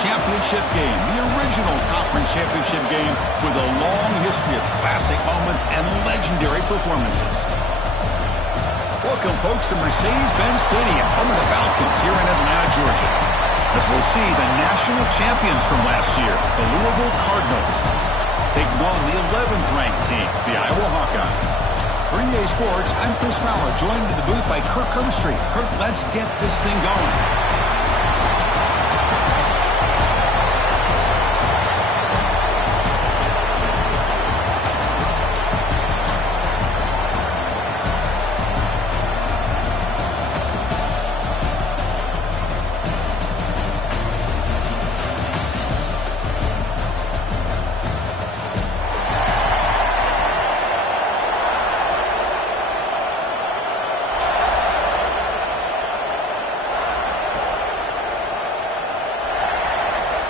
championship game, the original conference championship game with a long history of classic moments and legendary performances. Welcome, folks, to Mercedes-Benz Stadium, home of the Falcons here in Atlanta, Georgia, as we'll see the national champions from last year, the Louisville Cardinals, taking on the 11th ranked team, the Iowa Hawkeyes. For EA Sports, I'm Chris Fowler, joined in the booth by Kirk Herbstreit. Kirk, let's get this thing going.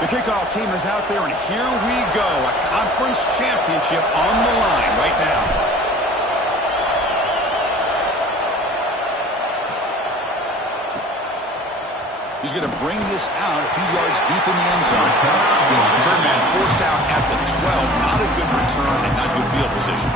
The kickoff team is out there, and here we go. A conference championship on the line right now. He's going to bring this out a few yards deep in the end zone. Return man forced out at the 12. Not a good return and not good field position.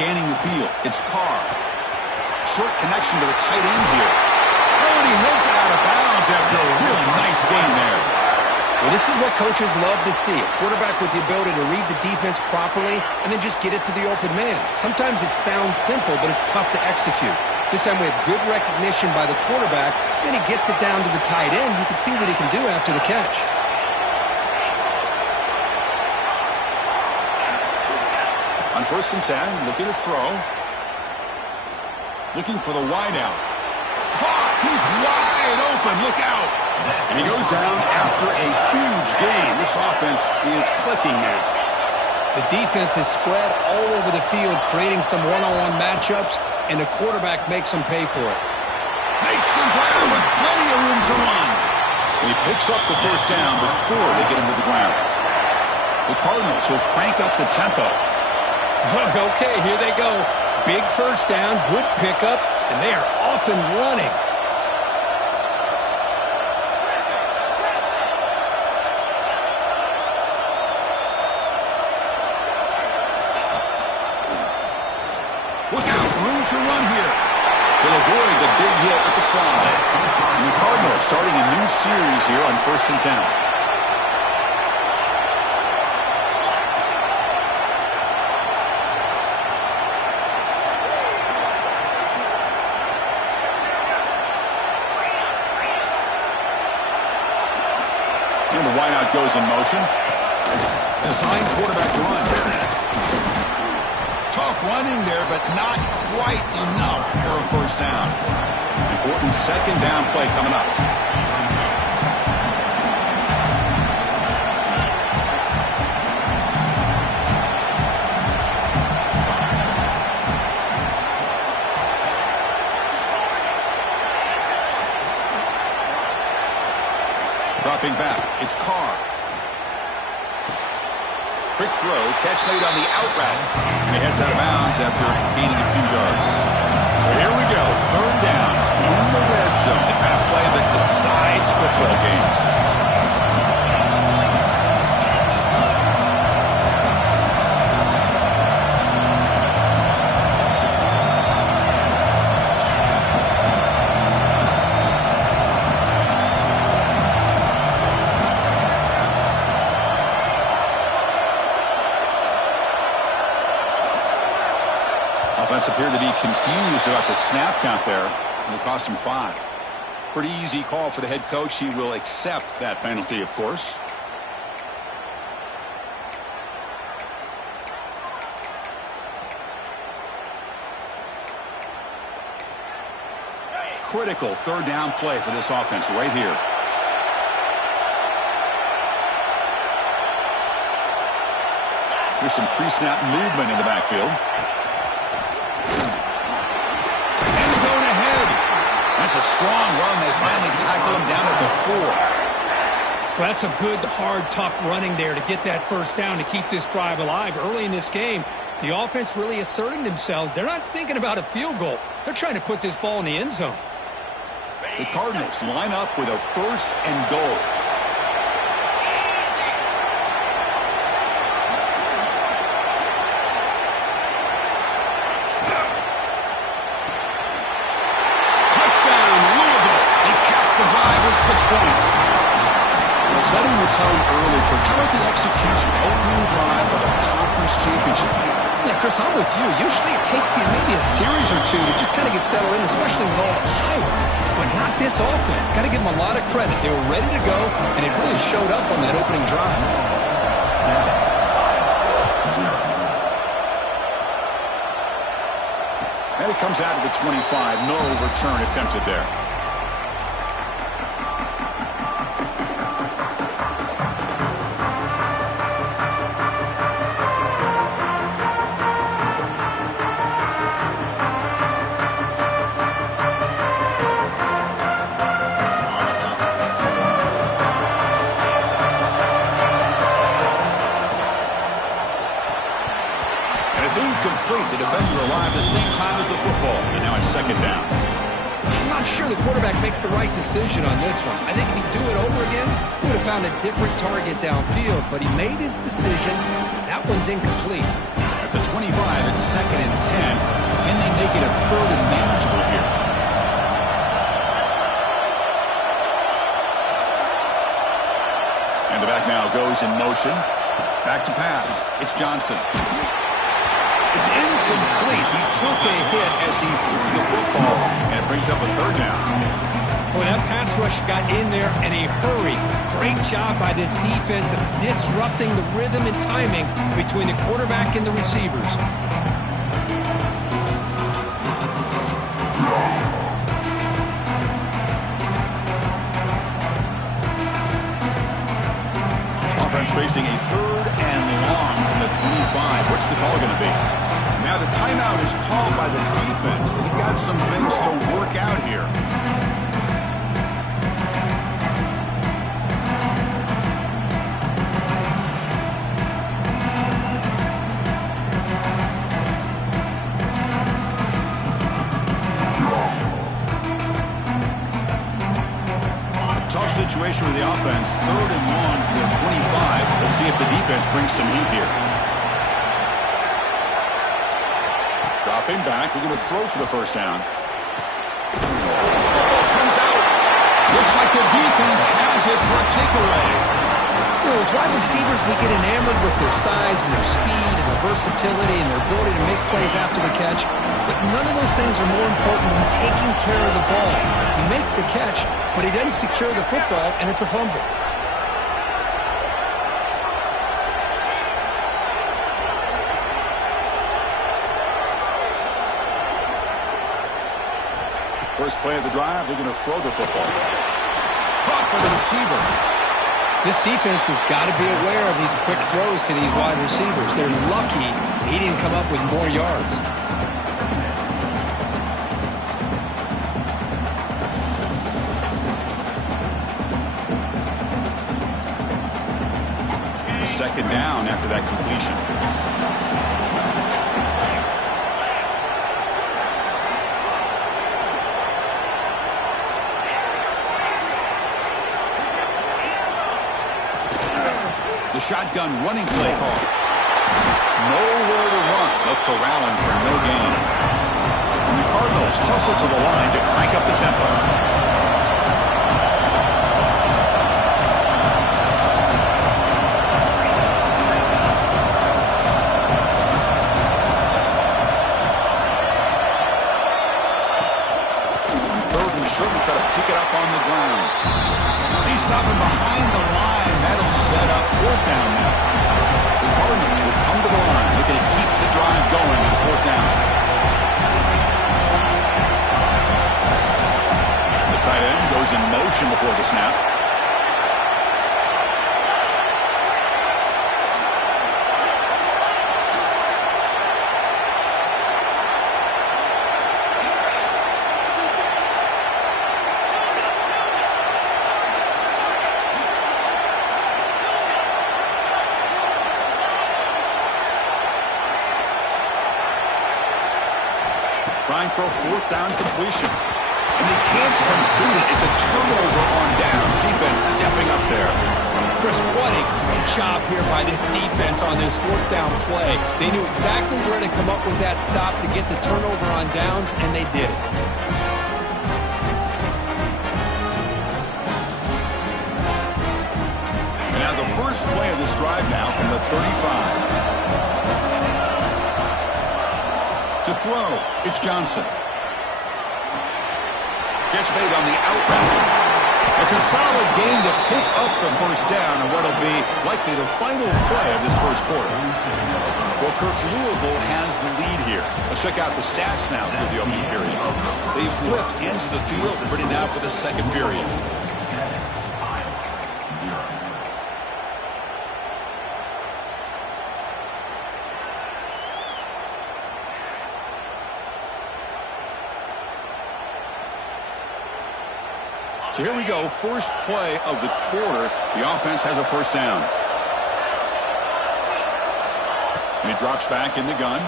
Scanning the field, it's Carr. Short connection to the tight end here. Oh, and he heads out of bounds after a really nice game there. Well, this is what coaches love to see. A quarterback with the ability to read the defense properly and then just get it to the open man. Sometimes it sounds simple, but it's tough to execute. This time we have good recognition by the quarterback, then he gets it down to the tight end. You can see what he can do after the catch. On 1st and 10, looking to throw. Looking for the wide out. Caught! He's wide open. Look out! And he goes down after a huge gain. This offense is clicking now. The defense is spread all over the field, creating some one-on-one matchups, and the quarterback makes them pay for it. Makes the ground with plenty of room to run. And he picks up the first down before they get him to the ground. The Cardinals will crank up the tempo. Okay, here they go. Big first down, good pickup, and they are off and running. Look out, room to run here. They'll avoid the big hit at the slide. And the Cardinals starting a new series here on 1st and 10. And the wideout goes in motion. Design quarterback run. Tough running there, but not quite enough for a first down. Important second down play coming up. Dropping back, it's Carr. Quick throw, catch made on the out route. And he heads out of bounds after gaining a few yards. So here we go, 3rd down in the red zone. The kind of play that decides football games. Offense appeared to be confused about the snap count there. It'll cost him 5. Pretty easy call for the head coach. He will accept that penalty, of course. Critical 3rd down play for this offense right here. There's some pre-snap movement in the backfield. End zone ahead. That's a strong run. They finally tackle him down at the 4. Well, that's a good, hard, tough running there to get that first down to keep this drive alive. Early in this game, the offense really asserting themselves. They're not thinking about a field goal. They're trying to put this ball in the end zone. The Cardinals line up with a 1st and goal. Touchdown, Louisville. They capped the drive with 6 points. Setting the tone early, Kirk. How about the execution? Opening drive of a conference championship game. Yeah, Chris, I'm with you. Usually it takes you maybe a series or two to just kind of get settled in, especially with all the hype. But not this offense. Got to give them a lot of credit. They were ready to go, and it really showed up on that opening drive. And it comes out to the 25. No return attempted there. It's incomplete. The defender arrived the same time as the football, and now it's 2nd down. I'm not sure the quarterback makes the right decision on this one. I think if he'd do it over again, he would have found a different target downfield, but he made his decision. That one's incomplete. At the 25, it's 2nd and 10, and they make it a 3rd and manageable here. And the back now goes in motion. Back to pass. It's Johnson. It's incomplete. He took a hit as he threw the football, and it brings up a 3rd down. Boy, that pass rush got in there in a hurry. Great job by this defense of disrupting the rhythm and timing between the quarterback and the receivers. Offense facing a 3rd and long from the 25. What's the call going to be? Now the timeout is called by the defense. They've got some things to work out here. Tough situation with the offense. 3rd and long from the 25. Let's see if the defense brings some heat here. Dropping back. They're going to throw for the 1st down. Football comes out. Looks like the defense has it for a takeaway. You know, as wide receivers, we get enamored with their size and their speed and their versatility and their ability to make plays after the catch. But none of those things are more important than taking care of the ball. He makes the catch, but he doesn't secure the football, and it's a fumble. First play of the drive, they're going to throw the football. Caught by the receiver. This defense has got to be aware of these quick throws to these wide receivers. They're lucky he didn't come up with more yards. Second down after that completion. The shotgun running play call. Nowhere to run. They'll corral him for no gain. And the Cardinals hustle to the line to crank up the tempo. Certainly try to pick it up on the ground. They stop him behind the line. That'll set up 4th down now. The Cardinals will come to the line, looking to keep the drive going on 4th down. The tight end goes in motion before the snap. Trying for a fourth down completion. And they can't complete it. It's a turnover on downs. Defense stepping up there. Chris, what a great job here by this defense on this fourth down play. They knew exactly where to come up with that stop to get the turnover on downs, and they did it. And now the first play of this drive now from the 35. To throw, it's Johnson. Catch made on the out route. It's a solid game to pick up the first down and what'll be likely the final play of this first quarter. Well, Kirk, Louisville has the lead here. Let's check out the stats now through the opening period. They flipped ends of the field, ready now for the second period. So here we go, first play of the quarter. The offense has a first down. And he drops back in the gun.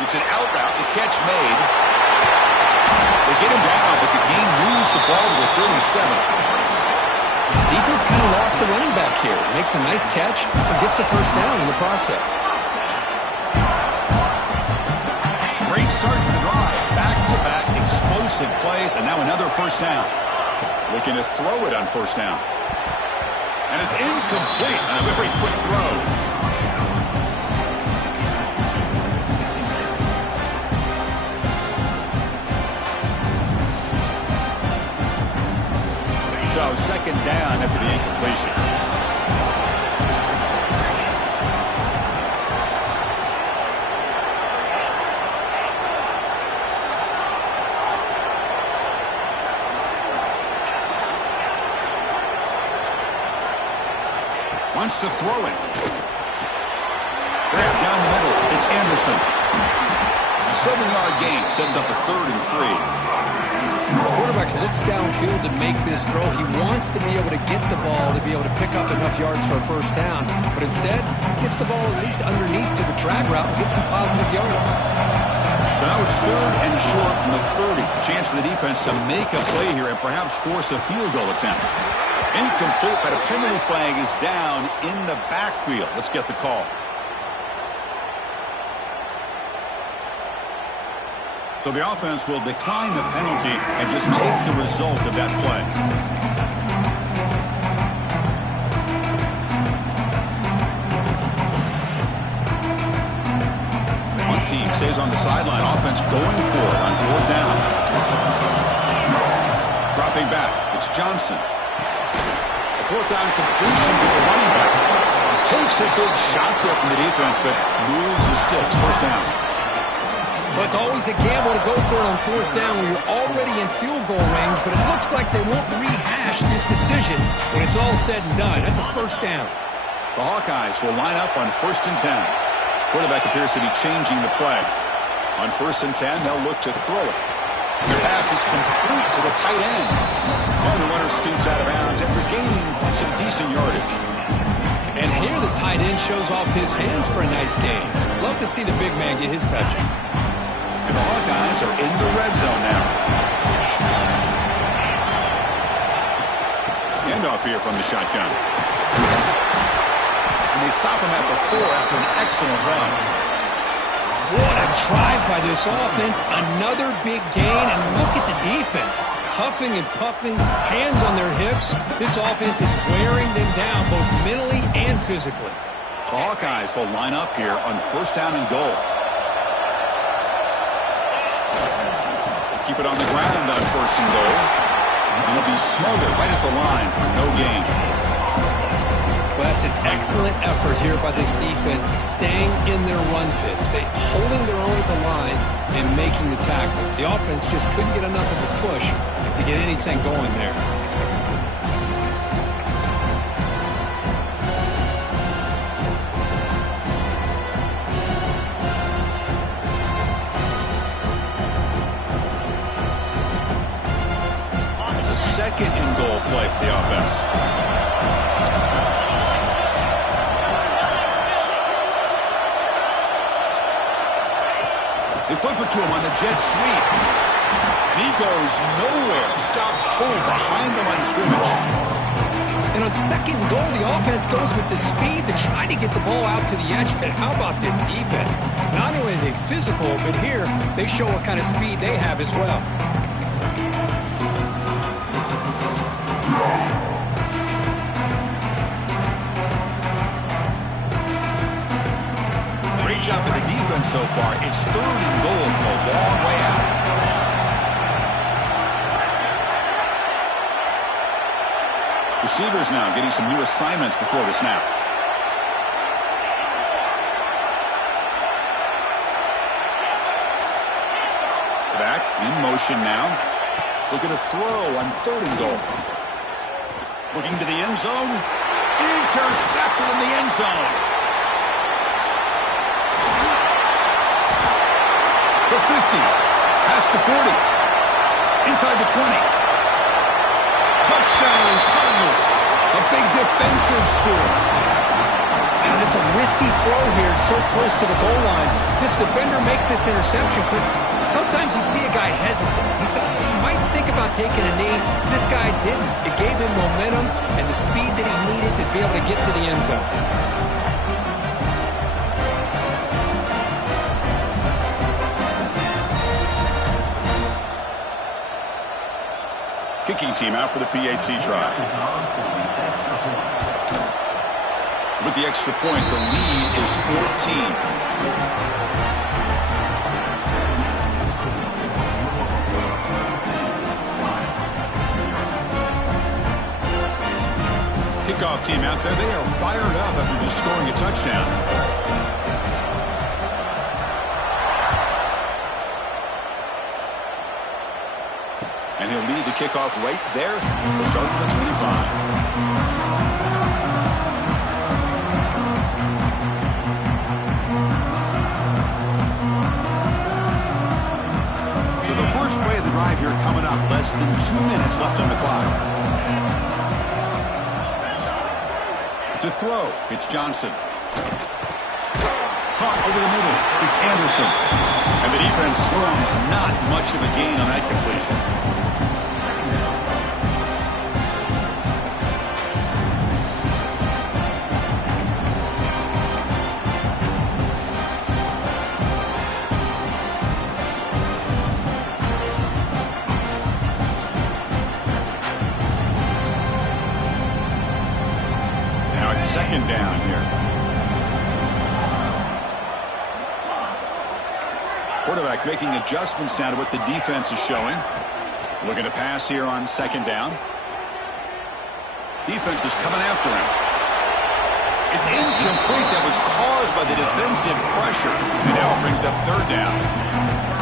It's an out route, the catch made. They get him down, but the game moves the ball to the 37. Defense kind of lost a running back here. Makes a nice catch and gets the first down in the process. Great start to the drive. Back-to-back explosive plays, and now another first down. Looking to throw it on first down. And it's incomplete on a very quick throw. So second down after the incompletion. Wants to throw it. Grab down the middle. It's Anderson. 7-yard gain sets up a 3rd and 3. The quarterback looks downfield to make this throw. He wants to be able to get the ball to be able to pick up enough yards for a first down. But instead, he gets the ball at least underneath to the drag route and gets some positive yards. So now it's 3rd and short from the 30. Chance for the defense to make a play here and perhaps force a field goal attempt. Incomplete, but a penalty flag is down in the backfield. Let's get the call. So the offense will decline the penalty and just take the result of that play. One team stays on the sideline. Offense going for it on 4th down. Dropping back, it's Johnson. 4th down completion to the running back. Takes a big shot there from the defense, but moves the sticks. First down. Well, it's always a gamble to go for it on 4th down when you're already in field goal range, but it looks like they won't rehash this decision when it's all said and done. That's a first down. The Hawkeyes will line up on 1st and 10. Quarterback appears to be changing the play. On 1st and 10, they'll look to throw it. The pass is complete to the tight end. And the runner scoots out of bounds after gaining some decent yardage. And here the tight end shows off his hands for a nice gain. Love to see the big man get his touches. And the Hawkeyes are in the red zone now. Handoff here from the shotgun. And they stop him at the 4 after an excellent run. What a drive by this offense. Another big gain, and look at the defense. Huffing and puffing, hands on their hips. This offense is wearing them down both mentally and physically. The Hawkeyes will line up here on 1st down and goal. Keep it on the ground on 1st and goal. And they'll be smothered right at the line for no gain. Well, that's an excellent effort here by this defense, staying in their run fit, holding their own at the line and making the tackle. The offense just couldn't get enough of a push to get anything going there. It's a 2nd and goal play for the offense. They flip it to him on the jet sweep. And he goes nowhere. Stop cold behind the line of scrimmage. And on second and goal, the offense goes with the speed to try to get the ball out to the edge. But how about this defense? Not only are they physical, but here they show what kind of speed they have as well. Great job by the defense so far. It's third and goal from a long way out. Receivers now getting some new assignments before the snap. Back in motion now. Looking to throw on third and goal. Looking to the end zone. Intercepted in the end zone. The 50. Past the 40. Inside the 20. Touchdown, Cardinals. A big defensive score. And it's a risky throw here, so close to the goal line. This defender makes this interception because sometimes you see a guy hesitant. He might think about taking a knee. This guy didn't. It gave him momentum and the speed that he needed to be able to get to the end zone. Kicking team out for the PAT try. With the extra point, the lead is 14. Kickoff team out there, they are fired up after just scoring a touchdown. And he'll lead the kickoff right there. He'll start at the 25. So the first play of the drive here coming up. Less than 2 minutes left on the clock. To throw, it's Johnson. Caught over the middle, it's Anderson. And the defense storms not much of a gain on that completion. Second down here. Quarterback making adjustments now to what the defense is showing. Looking to pass here on second down. Defense is coming after him. It's incomplete. That was caused by the defensive pressure. And now it brings up third down.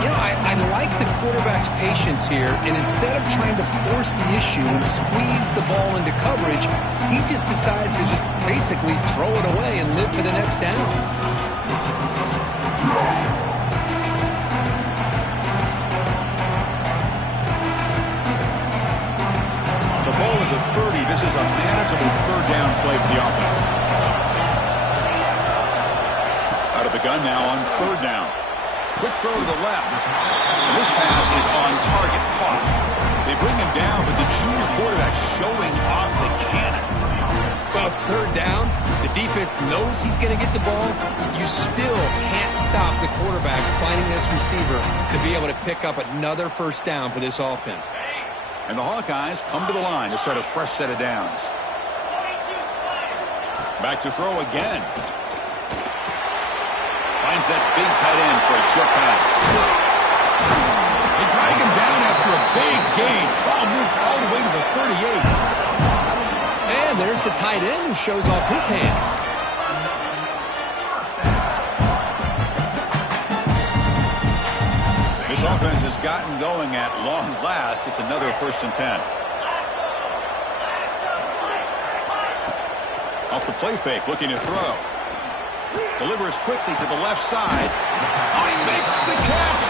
You know, I like the quarterback's patience here, and instead of trying to force the issue and squeeze the ball into coverage, he just decides to just basically throw it away and live for the next down. So ball at the 30. This is a manageable third down play for the offense. Out of the gun now on third down. Quick throw to the left. And this pass is on target. Caught. They bring him down, but the junior quarterback showing off the cannon. Well, it's third down. The defense knows he's going to get the ball. You still can't stop the quarterback finding this receiver to be able to pick up another first down for this offense. And the Hawkeyes come to the line to start a fresh set of downs. Back to throw again. Finds that big tight end for a short pass. They drag him down after a big gain. Ball moved all the way to the 38. And there's the tight end who shows off his hands. This offense has gotten going at long last. It's another 1st and 10. Off the play fake, looking to throw. Delivers quickly to the left side. Oh, he makes the catch.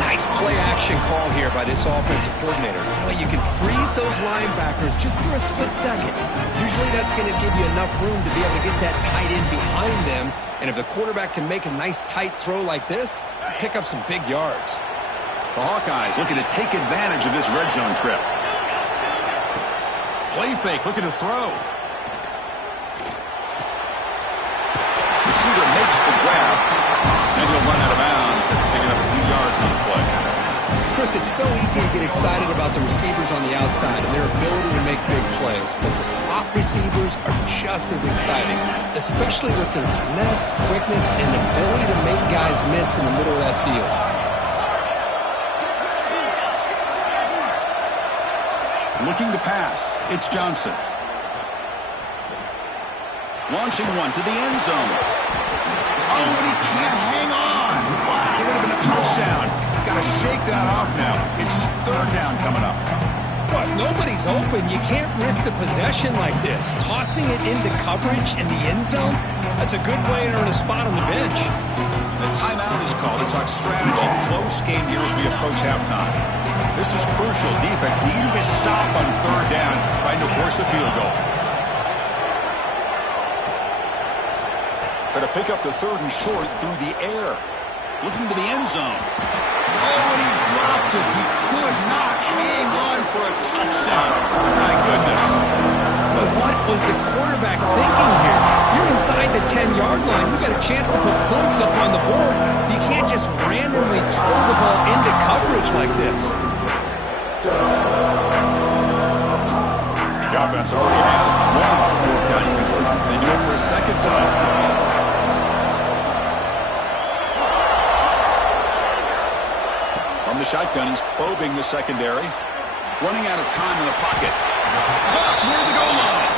Nice play action call here by this offensive coordinator. You know, you can freeze those linebackers just for a split second. Usually that's going to give you enough room to be able to get that tight end behind them. And if the quarterback can make a nice tight throw like this, pick up some big yards. The Hawkeyes looking to take advantage of this red zone trip. Play fake, looking to throw. Receiver makes the grab, and he'll run out of bounds, picking up a few yards on the play. Chris, it's so easy to get excited about the receivers on the outside and their ability to make big plays, but the slot receivers are just as exciting, especially with their finesse, quickness, and ability to make guys miss in the middle of that field. Looking to pass, it's Johnson. Launching one to the end zone. Oh, and he can't hang on. Wow, it would have been a touchdown. Got to shake that off now. It's third down coming up. Well, if nobody's open, you can't risk the possession like this. Tossing it into coverage in the end zone, that's a good way to earn a spot on the bench. The timeout is called to talk strategy. Close game here as we approach halftime. This is crucial. Defense needing a stop on third down, trying to force a field goal. Got to pick up the third and short through the air. Looking to the end zone. Oh, and he dropped it. He could not hang on for a touchdown. My goodness. But what was the quarterback thinking here? You're inside the 10-yard line. You got a chance to put points up on the board. You can't just randomly throw the ball into coverage like this. The offense already has one fourth-down conversion. They do it for a second time. From the shotgun, he's probing the secondary. Running out of time in the pocket. Caught near the goal line.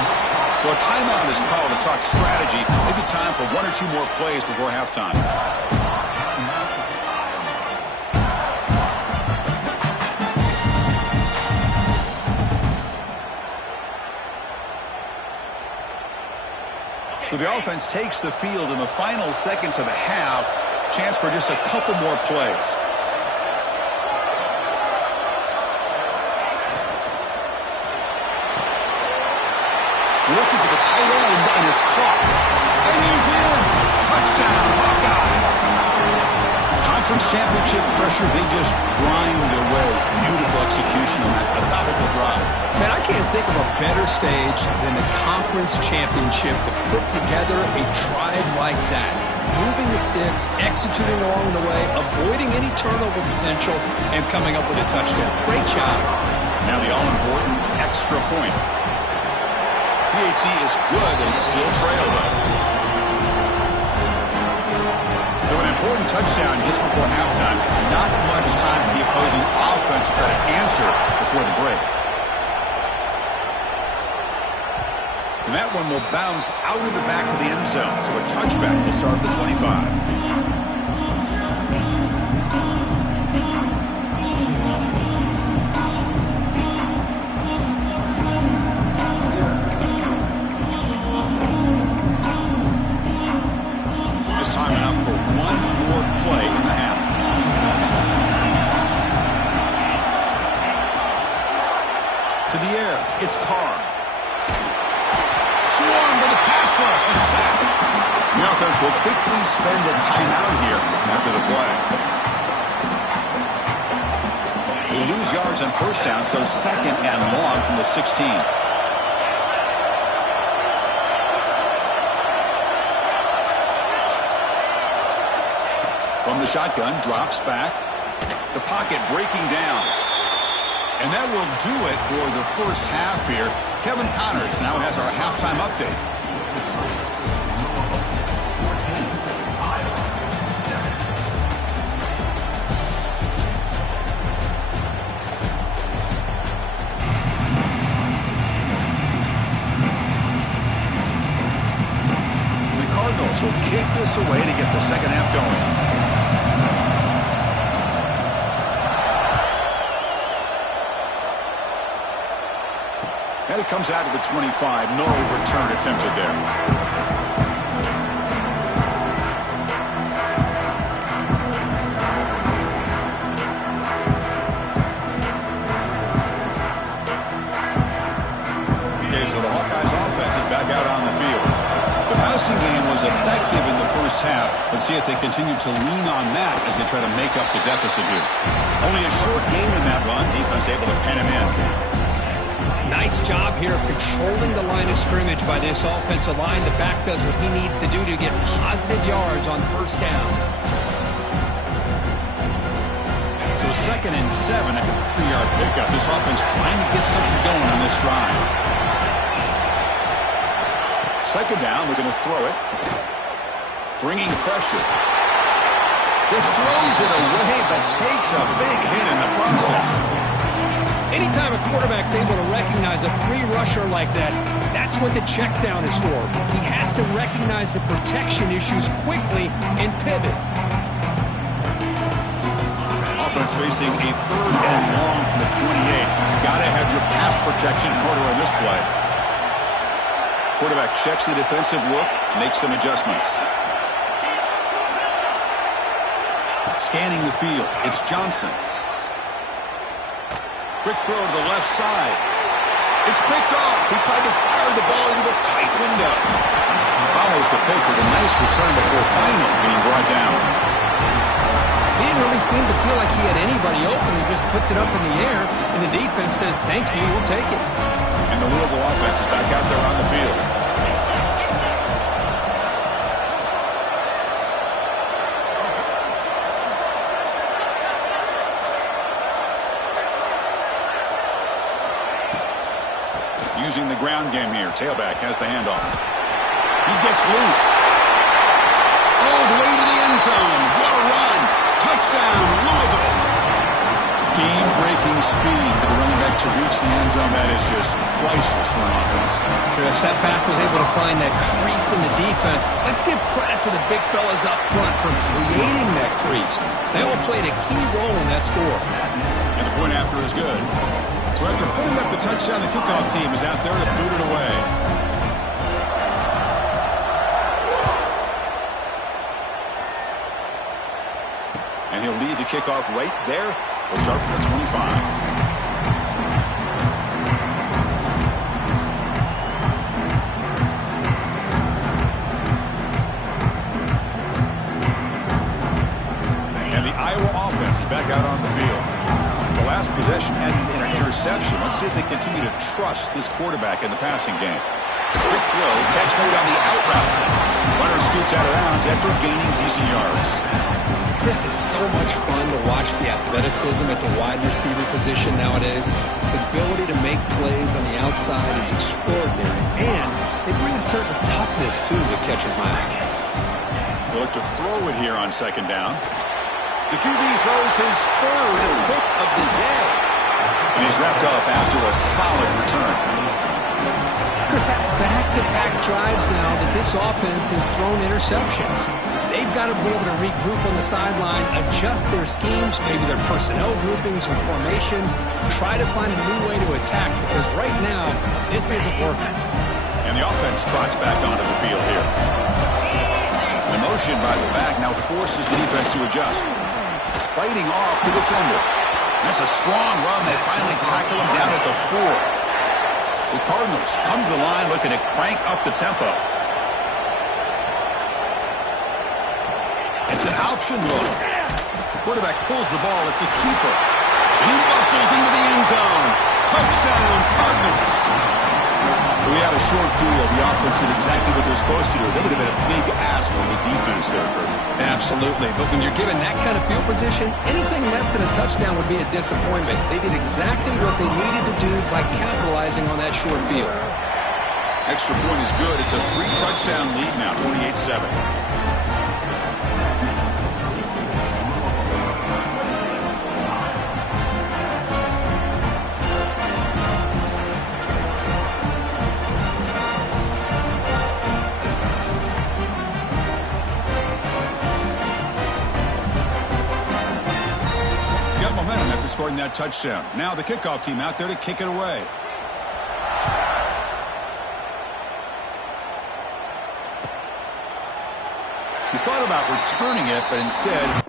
So a timeout is called to talk strategy. Maybe time for one or two more plays before halftime. So the offense takes the field in the final seconds of the half. Chance for just a couple more plays. Looking for the tight end, and it's caught. And he's in. Touchdown, Hawkeyes. Conference championship pressure, they just grind away. Beautiful execution on that methodical drive. Man, I can't think of a better stage than the conference championship to put together a drive like that. Moving the sticks, executing along the way, avoiding any turnover potential, and coming up with a touchdown. Great job. Now the all-important extra point. PHC is good. They still trail, though. So an important touchdown just before halftime. Not much time for the opposing offense to try to answer before the break. And that one will bounce out of the back of the end zone. So a touchback to start the 25. It's Carr. Swarmed by the pass rush. A sack. The offense will quickly spend a timeout here after the play. They lose yards on first down, so second and long from the 16. From the shotgun, drops back. The pocket breaking down. And that will do it for the first half here. Kevin Connors now has our halftime update. The Cardinals will kick this away to get the second half going. And it comes out of the 25. No return attempted there. Let's see if they continue to lean on that as they try to make up the deficit here. Only a short gain in that run. Defense able to pen him in. Nice job here of controlling the line of scrimmage by this offensive line. The back does what he needs to do to get positive yards on first down. So 2nd and 7 after a 3-yard pickup. This offense trying to get something going on this drive. 2nd down, we're going to throw it. Bringing pressure. This throws it away, but takes a big hit in the process. Anytime a quarterback's able to recognize a free rusher like that, that's what the check down is for. He has to recognize the protection issues quickly and pivot. Offense facing a 3rd and long from the 28. Got to have your pass protection in order on this play. Quarterback checks the defensive look, makes some adjustments. Scanning the field, it's Johnson. Quick throw to the left side. It's picked off. He tried to fire the ball into a tight window. Follows the pick with a nice return before finally being brought down. He didn't really seem to feel like he had anybody open. He just puts it up in the air, and the defense says, thank you, we'll take it. And the Louisville offense is back out there on the field. Using the ground game here. Tailback has the handoff. He gets loose. All the way to the end zone. What a run. Touchdown, Louisville. Game-breaking speed for the running back to reach the end zone. That is just priceless for an offense. Chris, that back was able to find that crease in the defense. Let's give credit to the big fellas up front for creating that crease. They all played a key role in that score. And the point after is good. So after putting up the touchdown, the kickoff team is out there to boot it away. And he'll lead the kickoff right there. We'll start from the 25. Back out on the field. The last possession ended in an interception. Let's see if they continue to trust this quarterback in the passing game. Quick throw, catch made on the out route. Runner scoots out of bounds after gaining decent yards. Chris, it's so much fun to watch the athleticism at the wide receiver position nowadays. The ability to make plays on the outside is extraordinary, and they bring a certain toughness, too, that catches my eye. They'll look to throw it here on 2nd down. The QB throws his 3rd pick of the day. And he's wrapped up after a solid return. Chris, that's back-to-back drives now that this offense has thrown interceptions. They've got to be able to regroup on the sideline, adjust their schemes, maybe their personnel groupings and formations, try to find a new way to attack, because right now, this isn't working. And the offense trots back onto the field here. The motion by the back now forces the defense to adjust. Fighting off the defender. That's a strong run. They finally tackle him down at the 4. The Cardinals come to the line looking to crank up the tempo. It's an option look. Quarterback pulls the ball. It's a keeper. And he muscles into the end zone. Touchdown, Cardinals. We had a short field. The offense did exactly what they're supposed to do. That would have been a big ask from the defense there, Kurt. Absolutely. But when you're given that kind of field position, anything less than a touchdown would be a disappointment. They did exactly what they needed to do by capitalizing on that short field. Extra point is good. It's a 3-touchdown lead now, 28-7. Scoring that touchdown. Now the kickoff team out there to kick it away. He thought about returning it, but instead